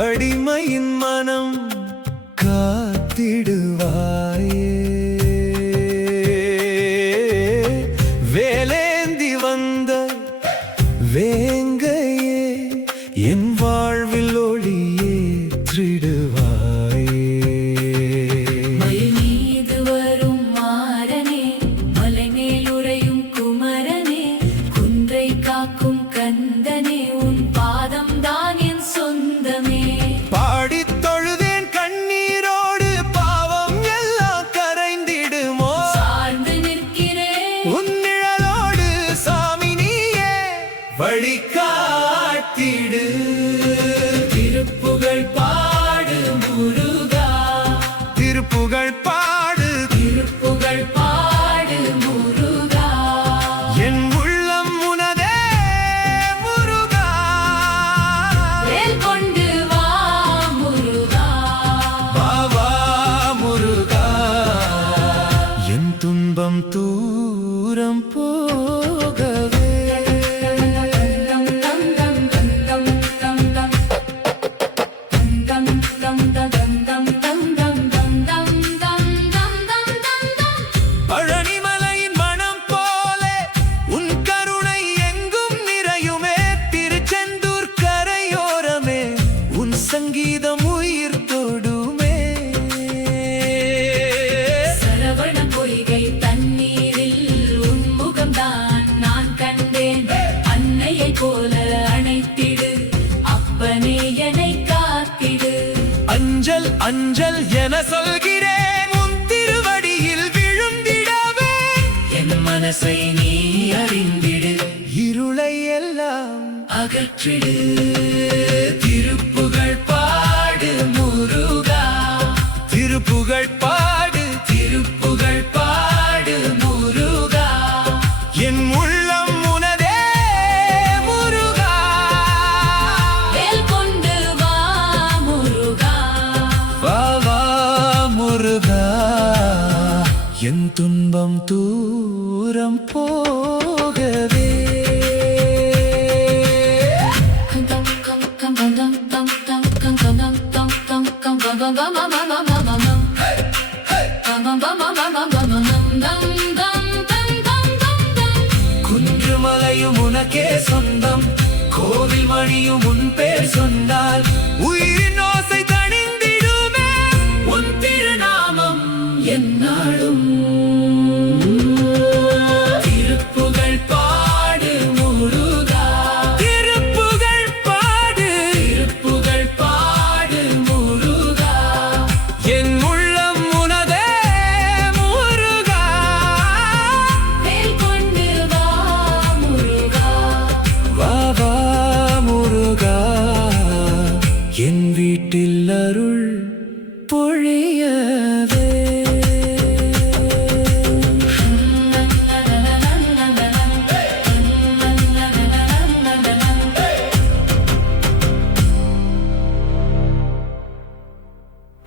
அடிமையின் மனம் காத்திடுவாயே, வேலேந்தி வந்த வேங்கையே என் வாழ்வில் ஒளியேற்றிடுவாயே. மயில் மீது வரும் மாறனே, மலை மேல் உறையும் குமரனே, குன்றை காக்கும் கந்தனே, உன் பாதம் தான் என் சொந்தமே. பாடித் தொழுதேன் கண்ணீரோடு, பாவம் எல்லாம் கரைந்திடுமோ. சார்ந்து நிற்கிறேன் உன் நிழலோடு சாமி நீயே வழிகாட்டிடு. திருப்புகழ் பாடு முருகா, திருப்புகழ் பாடு, திருப்புகழ் பாடு முருகா. என் உள்ளம் உனதே முருகா. வேல் கொண்டு வா முருகா, வா வா முருகா. என் துன்பம் தூரம் போகவே பழனிமலையின் மனம் போலே உன் கருணை எங்கும் நிறையுமே. திருச்செந்தூர் கரையோரமே உன் சங்கீதம் உயிர் தொடுமே. சரவண பொய்கை தண்ணீரில் உன் முகம்தான் நான் கண்டேன். அன்னையை போல அணைத்திடு, அப்பனே என்னை காத்திடு. அஞ்சல் அஞ்சல் என சொல்கிறேன், உன் திருவடியில் விழுந்திடவே. என் மனசை நீ அறிந்திடு, இருளை எல்லாம் அகற்றிடு. திருப்புகழ் பாடு முருகா, திருப்புகழ் பாடு, திருப்புகழ் பாடு முருகா. என் உள்ளம் உனதே முருகா. வேல் கொண்டு வா முருகா, வா வா முருகா. என் துன்பம் தூரம் போகவே குன்றுமலையும் உனக்கே சொந்தம், கோவில் மணியும் உன் பேர் சொன்னால் உயிரின் ஓசை தணிந்திடுமே. உன் திருநாமம் எந்நாளும்